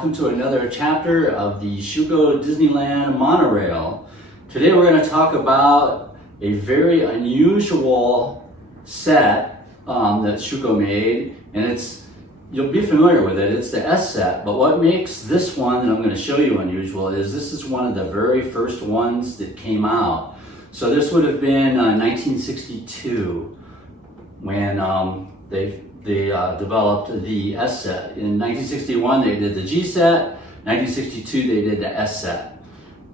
welcome to another chapter of the Schuco Disneyland Monorail. Today we're going to talk about a very unusual set that Schuco made, and you'll be familiar with it. It's the S set, but what makes this one that I'm going to show you unusual is this is one of the very first ones that came out. So this would have been 1962 when they developed the S set. In 1961 they did the G set, 1962 they did the S set.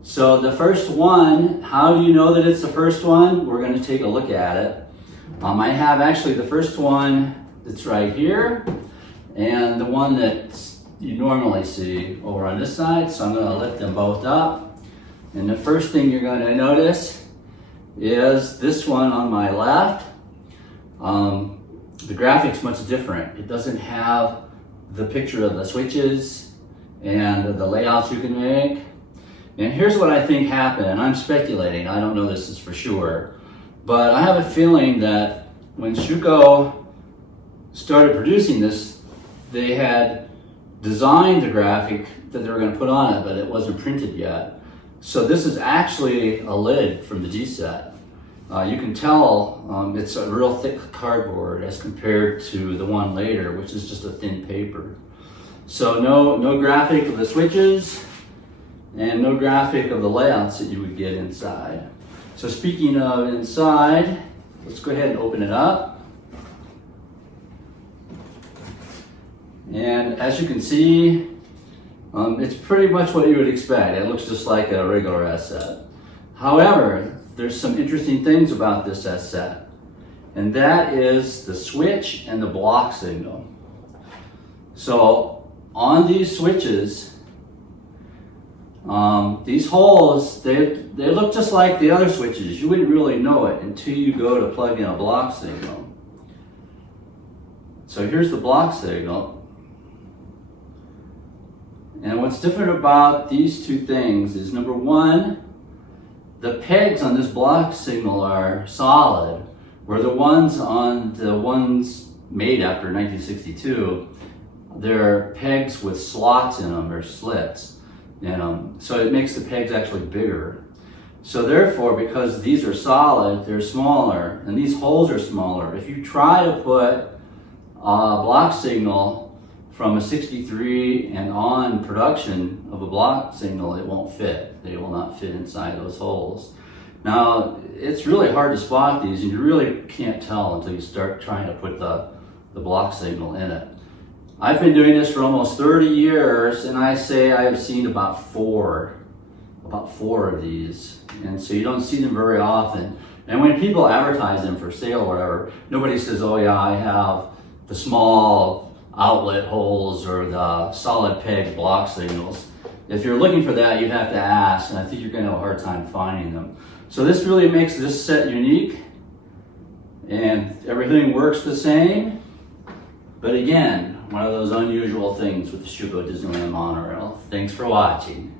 So the first one, how do you know that it's the first one? We're going to take a look at it. I have actually the first one that's right here and the one that you normally see over on this side. So I'm going to lift them both up. And the first thing you're going to notice is this one on my left. The graphic's much different. It doesn't have the picture of the switches and the layouts you can make. And here's what I think happened, and I'm speculating, I don't know this is for sure, but I have a feeling that when Schuco started producing this, they had designed the graphic that they were going to put on it, but it wasn't printed yet. So this is actually a lid from the G set. You can tell it's a real thick cardboard as compared to the one later, which is just a thin paper. So no graphic of the switches and no graphic of the layouts that you would get inside. So speaking of inside, let's go ahead and open it up. And as you can see, it's pretty much what you would expect. It looks just like a regular S set. However, there's some interesting things about this S set, and that is the switch and the block signal. So on these switches, these holes, they look just like the other switches. You wouldn't really know it until you go to plug in a block signal. So here's the block signal. And what's different about these two things is, number one, the pegs on this block signal are solid, where the ones made after 1962, they're pegs with slots in them, or slits in them. So it makes the pegs actually bigger. So therefore, because these are solid, they're smaller, and these holes are smaller. If you try to put a block signal from a 63 and on production of a block signal, it won't fit. They will not fit inside those holes. Now, it's really hard to spot these, and you really can't tell until you start trying to put the block signal in it. I've been doing this for almost 30 years, and I say I have seen about four of these. And so you don't see them very often. And when people advertise them for sale or whatever, nobody says, oh yeah, I have the small outlet holes or the solid peg block signals. If you're looking for that, you'd have to ask, and I think you're going to have a hard time finding them. So this really makes this set unique, and everything works the same. But again, one of those unusual things with the Schuco Disneyland Monorail. Thanks for watching.